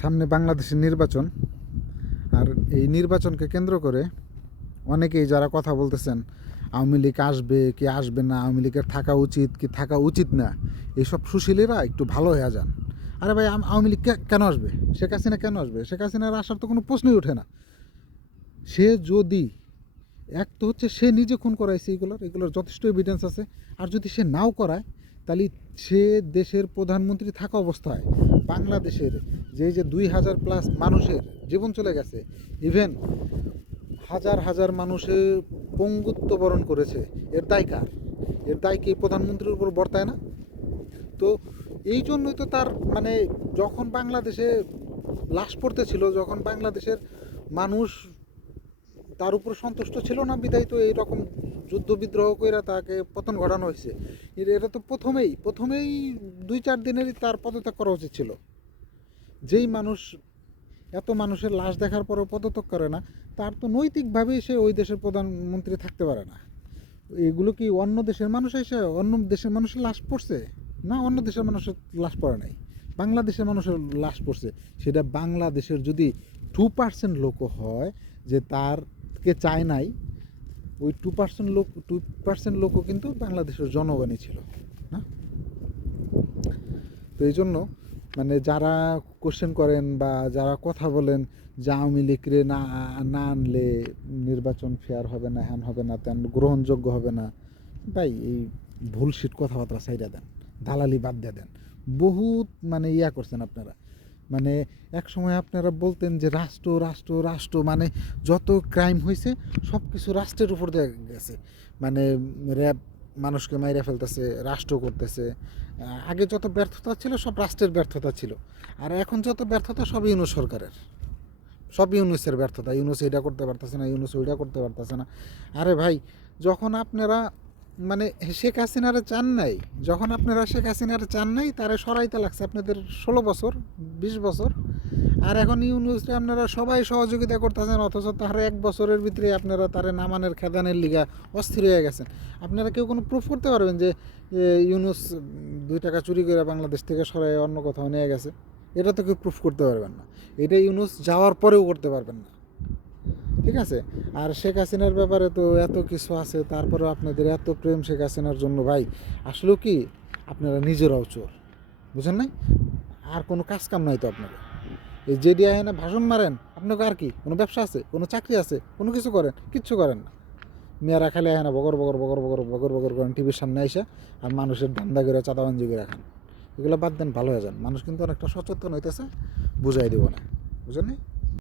সামনে বাংলাদেশের নির্বাচন, আর এই নির্বাচনকে কেন্দ্র করে অনেকেই যারা কথা বলতেছেন আওয়ামী লীগ আসবে কি আসবে না, আওয়ামী লীগের থাকা উচিত কি থাকা উচিত না, এইসব সুশীলেরা একটু ভালো হয়ে যান। আরে ভাই, আওয়ামী লীগ কেন আসবে? শেখ হাসিনা কেন আসবে? শেখ হাসিনার আসার তো কোনো প্রশ্নই ওঠে না। সে যদি, এক তো হচ্ছে সে নিজে খুন করাইছে, এগুলোর যথেষ্ট এভিডেন্স আছে। আর যদি সে নাও করায়, তাহলে সে দেশের প্রধানমন্ত্রী থাকা অবস্থায় বাংলাদেশের যে 2000+ মানুষের জীবন চলে গেছে, ইভেন হাজার হাজার মানুষের পঙ্গুত্ব বরণ করেছে, এর দায় কার? এর দায় কি প্রধানমন্ত্রীর উপর বর্তায় না? তো এই জন্যই তো তার মানে, যখন বাংলাদেশে লাশ পড়তেছিল, যখন বাংলাদেশের মানুষ তার উপর সন্তুষ্ট ছিল না, বিদায় তো এইরকম যুদ্ধ বিদ্রোহ করে তাকে পতন ঘটানো হয়েছে। এটা তো প্রথমেই 2-4 দিনেরই তার পদত্যাগ করা উচিত ছিল। যেই মানুষ এত মানুষের লাশ দেখার পরেও পদত্যাগ করে না, তার তো নৈতিকভাবেই সে ওই দেশের প্রধানমন্ত্রী থাকতে পারে না। এগুলো কি অন্য দেশের মানুষ এসে অন্য দেশের মানুষের লাশ পড়ছে? না, অন্য দেশের মানুষের লাশ পড়ে নাই, বাংলাদেশের মানুষের লাশ পড়ছে। সেটা বাংলাদেশের যদি 2% লোকও হয় যে তারকে চায় নাই, ওই 2% লোকও কিন্তু বাংলাদেশের জনগণই ছিল না। তো এই জন্য মানে যারা কোশ্চেন করেন বা যারা কথা বলেন যে আওয়ামী লীগরে না না আনলে নির্বাচন ফেয়ার হবে না, হ্যান হবে না, তেন গ্রহণযোগ্য হবে না, ভাই এই ভুলশিট কথাবার্তা সাইডা দেন, দালালি বাদ দিয়ে দেন। বহুত মানে করছেন আপনারা। মানে এক সময় আপনারা বলতেন যে রাষ্ট্র রাষ্ট্র রাষ্ট্র, মানে যত ক্রাইম হয়েছে সব কিছু রাষ্ট্রের উপর দিয়ে গেছে। মানে র্যাব মানুষকে মাইরা ফেলতেছে, রাষ্ট্র করতেছে। আগে যত ব্যর্থতা ছিল সব রাষ্ট্রের ব্যর্থতা ছিল, আর এখন যত ব্যর্থতা সব ইউনূস সরকারের, সব ইউনূসের ব্যর্থতা। ইউনূস এটা করতে পারতেছে না, ইউনূস ওইটা করতে পারতেছে না। আরে ভাই, যখন আপনারা মানে শেখ হাসিনারে চান নাই, যখন আপনারা শেখ হাসিনারে চান নাই, তারে সরাইতে লাগছে আপনাদের 16 বছর 20 বছর। আর এখন ইউনূসে আপনারা সবাই সহযোগিতা করতেছেন, অথচ তার 1 বছরের ভিতরে আপনারা তারে নামানের খেদানের লিগা অস্থির হয়ে গেছেন। আপনারা কেউ কোনো প্রুফ করতে পারবেন যে ইউনূস 2 টাকা চুরি করে বাংলাদেশ থেকে সরাই অন্য কোথাও নিয়ে গেছে? এটা তো কেউ প্রুফ করতে পারবেন না। এটা ইউনূস যাওয়ার পরেও করতে পারবেন না, ঠিক আছে? আর শেখ হাসিনার ব্যাপারে তো এত কিছু আছে, তারপরেও আপনাদের এত প্রেম শেখ হাসিনার জন্য। ভাই আসলেও কি আপনারা নিজেরাও চোর, বুঝেন নাই? আর কোনো কাজ কাম নাই তো আপনাদের। এই যে দিয়ে না ভাষণ মারেন, আপনাকে আর কি কোনো ব্যবসা আছে, কোনো চাকরি আছে, কোনো কিছু করেন? কিচ্ছু করেন না। মেয়েরা খালি না বগর বগর বগর বগর বগর বগর করেন টিভির সামনে এসে, আর মানুষের ধান্দা করে চাঁদাবাঞ্জি করে রাখেন। এগুলো বাদ দেন, ভালো হয়ে যান। মানুষ কিন্তু অনেকটা সচেতন হইতেছে, বুঝাই দেবো না, বুঝেন?